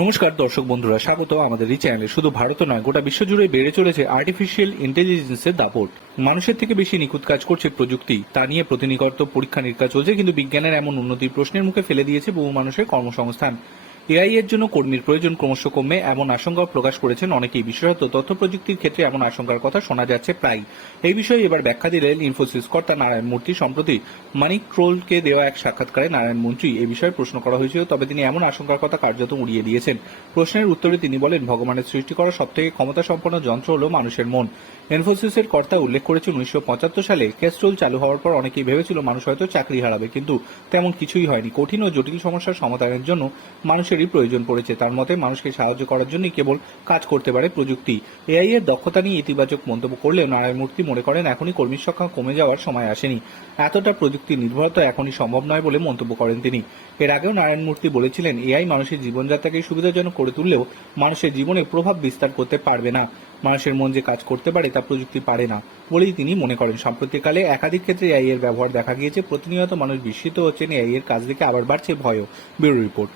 নমস্কার দর্শক বন্ধুরা, স্বাগত আমাদের এই চ্যানেলে। শুধু ভারত নয়, গোটা বিশ্ব বিশ্বজুড়ে বেড়ে চলেছে আর্টিফিশিয়াল ইন্টেলিজেন্সের দাপট। মানুষের থেকে বেশি নিখুঁত কাজ করছে প্রযুক্তি। তা নিয়ে প্রতিনিকর্ত পরীক্ষা নিরীক্ষা চলছে, কিন্তু বিজ্ঞানের এমন উন্নতির প্রশ্নের মুখে ফেলে দিয়েছে বহু মানুষের কর্মসংস্থান। এআই এর জন্য কর্মীর প্রয়োজন ক্রমশ কমে, এমন আশঙ্কা প্রকাশ করেছেন অনেকেই। বিশেষত তথ্য প্রযুক্তির ক্ষেত্রে এমন আশঙ্কার কথা শোনা যাচ্ছে প্রায় এই বিষয়ে এবার ব্যাখ্যা দিলেন ইনফোসিস কর্তা নারায়ণ মূর্তি। সম্প্রতি মানিক ট্রোলকে দেওয়া এক সাক্ষাৎকারে নারায়ণ মন্ত্রী এই বিষয়ে প্রশ্ন করা হয়েছিল, তবে তিনি এমন আশঙ্কার কথা কার্যত উড়িয়ে দিয়েছেন। প্রশ্নের উত্তরে তিনি বলেন, ভগবানের সৃষ্টি করা সবথেকে ক্ষমতা সম্পন্ন যন্ত্র হল মানুষের মন। ইনফোসিসের কর্তা উল্লেখ করেছেন, উনিশশো পঁচাত্তর সালে কেস্ট্রোল চালু হওয়ার পর অনেকেই ভেবেছিল মানুষ হয়তো চাকরি হারাবে, কিন্তু তেমন কিছুই হয়নি। কঠিন ও জটিল সমস্যার সমাধানের জন্য মানুষেরই প্রয়োজন পড়েছে। তার মতে, মানুষকে সাহায্য করার জন্যই কেবল কাজ করতে পারে প্রযুক্তি। এআই এর দক্ষতা নিয়ে ইতিবাচক মন্তব্য করলেও নারায়ণ মূর্তি মনে করেন, এখনই কর্মীর সংখ্যা কমে যাওয়ার সময় আসেনি। এতটা প্রযুক্তি নির্ভরতা এখনই সম্ভব নয় বলে মন্তব্য করেন তিনি। এর আগেও নারায়ণ মূর্তি বলেছিলেন, এআই মানুষের জীবনযাত্রাকে সুবিধাজনক করে তুললেও মানুষের জীবনে প্রভাব বিস্তার করতে পারবে না। মানুষের মন যে কাজ করতে পারে তা প্রযুক্তি পারে না বলেই তিনি মনে করেন। সাম্প্রতিককালে একাধিক ক্ষেত্রে এআই এর ব্যবহার দেখা গিয়েছে। প্রতিনিয়ত মানুষ বিস্মিত হচ্ছেন, এআই এর কাজ দেখে আবার বাড়ছে ভয়ও। Bureau report.